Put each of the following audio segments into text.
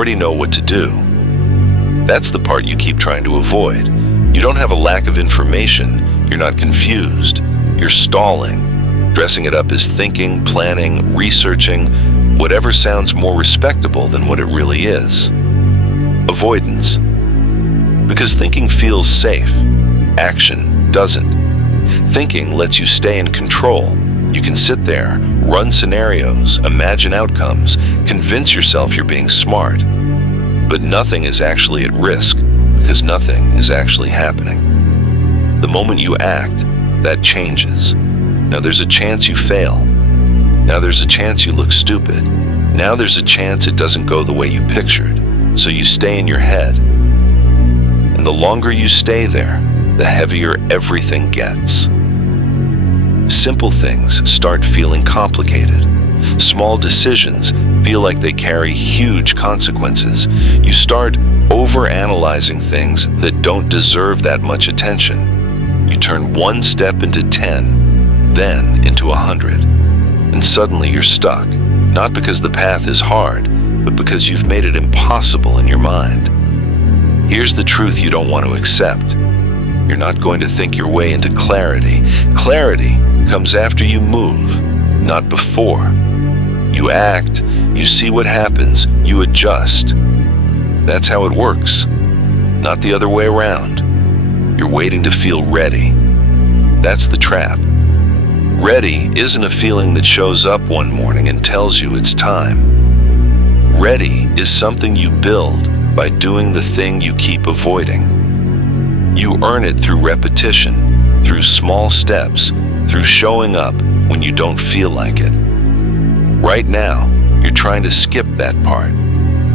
already know what to do. That's the part you keep trying to avoid. You don't have a lack of information. You're not confused. You're stalling, dressing it up as thinking, planning, researching, whatever sounds more respectable than what it really is. Avoidance. Because thinking feels safe. Action doesn't. Thinking lets you stay in control. You can sit there, run scenarios, imagine outcomes, convince yourself you're being smart. But nothing is actually at risk, because nothing is actually happening. The moment you act, that changes. Now there's a chance you fail. Now there's a chance you look stupid. Now there's a chance it doesn't go the way you pictured. So you stay in your head. And the longer you stay there, the heavier everything gets. Simple things start feeling complicated. Small decisions feel like they carry huge consequences. You start overanalyzing things that don't deserve that much attention. You turn one step into 10, then into 100. And suddenly you're stuck, not because the path is hard, but because you've made it impossible in your mind. Here's the truth you don't want to accept. You're not going to think your way into clarity. Clarity comes after you move, not before. You act, you see what happens, you adjust. That's how it works, not the other way around. You're waiting to feel ready. That's the trap. Ready isn't a feeling that shows up one morning and tells you it's time. Ready is something you build by doing the thing you keep avoiding. You earn it through repetition, through small steps, through showing up when you don't feel like it. Right now, you're trying to skip that part.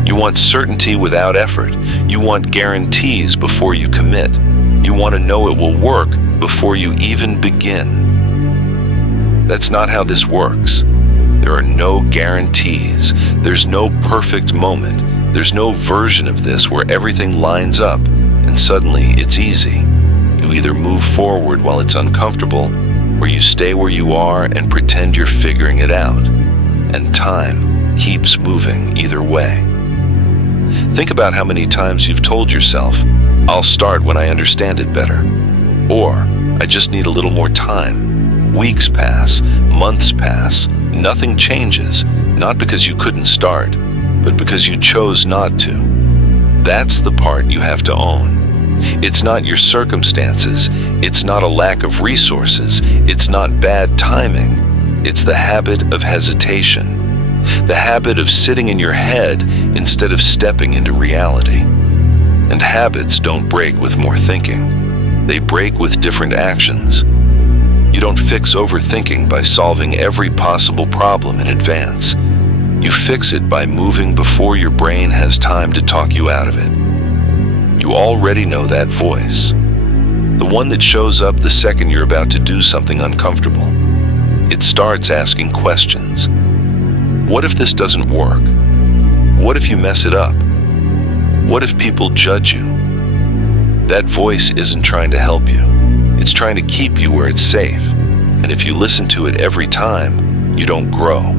You want certainty without effort. You want guarantees before you commit. You want to know it will work before you even begin. That's not how this works. There are no guarantees. There's no perfect moment. There's no version of this where everything lines up and suddenly it's easy. You either move forward while it's uncomfortable, or you stay where you are and pretend you're figuring it out. And time keeps moving either way. Think about how many times you've told yourself, "I'll start when I understand it better," or "I just need a little more time." Weeks pass, months pass, nothing changes, not because you couldn't start, but because you chose not to. That's the part you have to own. It's not your circumstances, it's not a lack of resources, it's not bad timing. It's the habit of hesitation, the habit of sitting in your head instead of stepping into reality. And habits don't break with more thinking, they break with different actions. You don't fix overthinking by solving every possible problem in advance. You fix it by moving before your brain has time to talk you out of it. You already know that voice, the one that shows up the second you're about to do something uncomfortable. It starts asking questions. What if this doesn't work? What if you mess it up? What if people judge you? That voice isn't trying to help you. It's trying to keep you where it's safe. And if you listen to it every time, you don't grow.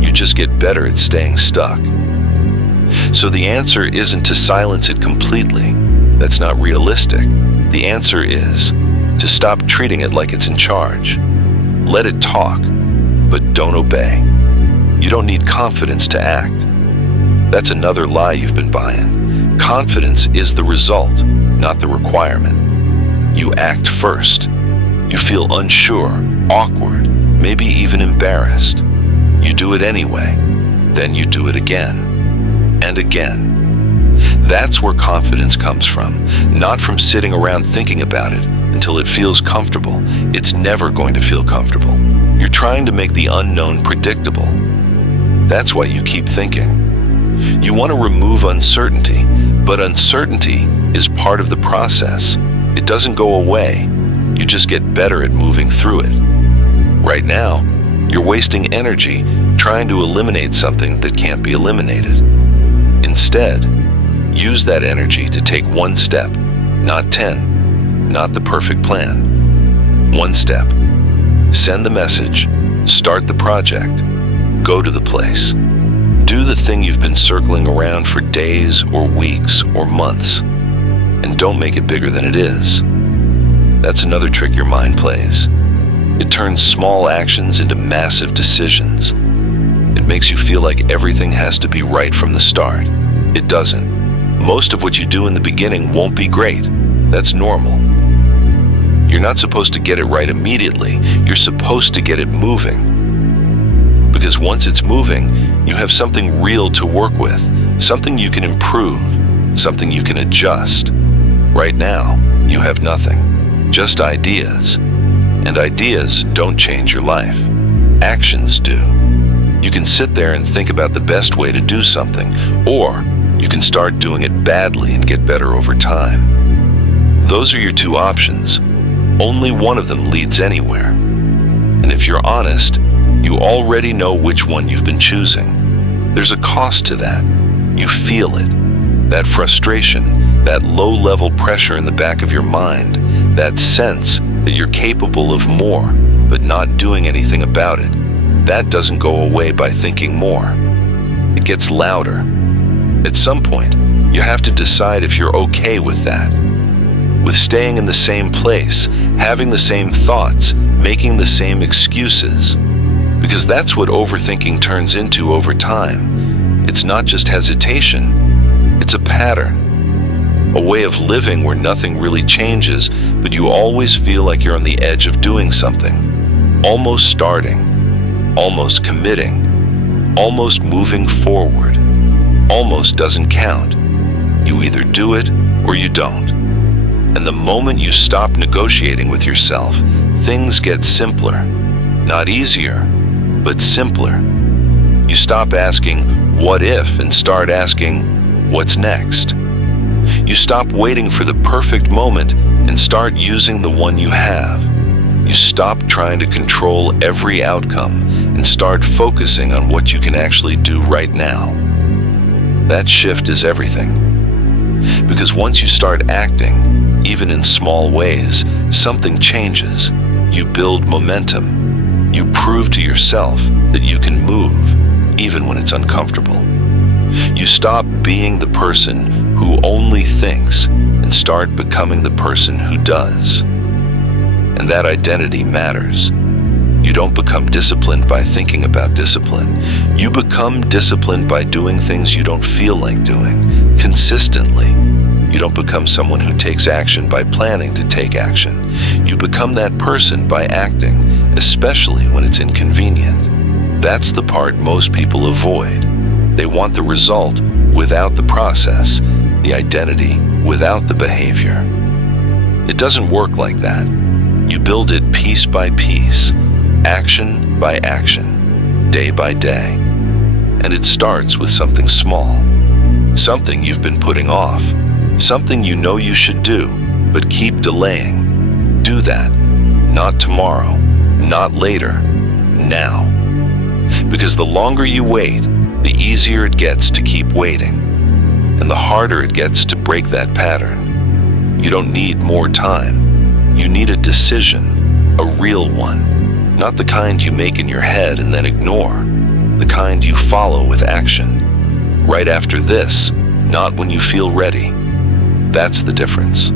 You just get better at staying stuck. So the answer isn't to silence it completely. That's not realistic. The answer is to stop treating it like it's in charge. Let it talk, but don't obey. You don't need confidence to act. That's another lie you've been buying. Confidence is the result, not the requirement. You act first. You feel unsure, awkward, maybe even embarrassed. You do it anyway. Then you do it again and again. That's where confidence comes from, not from sitting around thinking about it until it feels comfortable. It's never going to feel comfortable. You're trying to make the unknown predictable. That's why you keep thinking. You want to remove uncertainty, but uncertainty is part of the process. It doesn't go away. You just get better at moving through it. Right now, you're wasting energy trying to eliminate something that can't be eliminated. Instead, use that energy to take one step, not 10, not the perfect plan. One step. Send the message, start the project, go to the place. Do the thing you've been circling around for days or weeks or months, and don't make it bigger than it is. That's another trick your mind plays. It turns small actions into massive decisions. It makes you feel like everything has to be right from the start. It doesn't. Most of what you do in the beginning won't be great. That's normal. You're not supposed to get it right immediately. You're supposed to get it moving. Because once it's moving, you have something real to work with, something you can improve, something you can adjust. Right now, you have nothing, just ideas. And ideas don't change your life. Actions do. You can sit there and think about the best way to do something, or you can start doing it badly and get better over time. Those are your two options. Only one of them leads anywhere. And if you're honest, you already know which one you've been choosing. There's a cost to that. You feel it. That frustration, that low-level pressure in the back of your mind, that sense that you're capable of more, but not doing anything about it, that doesn't go away by thinking more. It gets louder. At some point, you have to decide if you're okay with that. With staying in the same place, having the same thoughts, making the same excuses. Because that's what overthinking turns into over time. It's not just hesitation, it's a pattern. A way of living where nothing really changes, but you always feel like you're on the edge of doing something. Almost starting, almost committing, almost moving forward. Almost doesn't count. You either do it or you don't. And the moment you stop negotiating with yourself, things get simpler. Not easier, but simpler. You stop asking, what if, and start asking, what's next? You stop waiting for the perfect moment and start using the one you have. You stop trying to control every outcome and start focusing on what you can actually do right now. That shift is everything. Because once you start acting, even in small ways, something changes. You build momentum. You prove to yourself that you can move, even when it's uncomfortable. You stop being the person who only thinks and start becoming the person who does. And that identity matters. You don't become disciplined by thinking about discipline. You become disciplined by doing things you don't feel like doing, consistently. You don't become someone who takes action by planning to take action. You become that person by acting, especially when it's inconvenient. That's the part most people avoid. They want the result without the process, the identity without the behavior. It doesn't work like that. You build it piece by piece, action by action, day by day. And it starts with something small, something you've been putting off, something you know you should do, but keep delaying. Do that. Not tomorrow, not later, now. Because the longer you wait, the easier it gets to keep waiting, and the harder it gets to break that pattern. You don't need more time. You need a decision, a real one. Not the kind you make in your head and then ignore. The kind you follow with action. Right after this, not when you feel ready. That's the difference.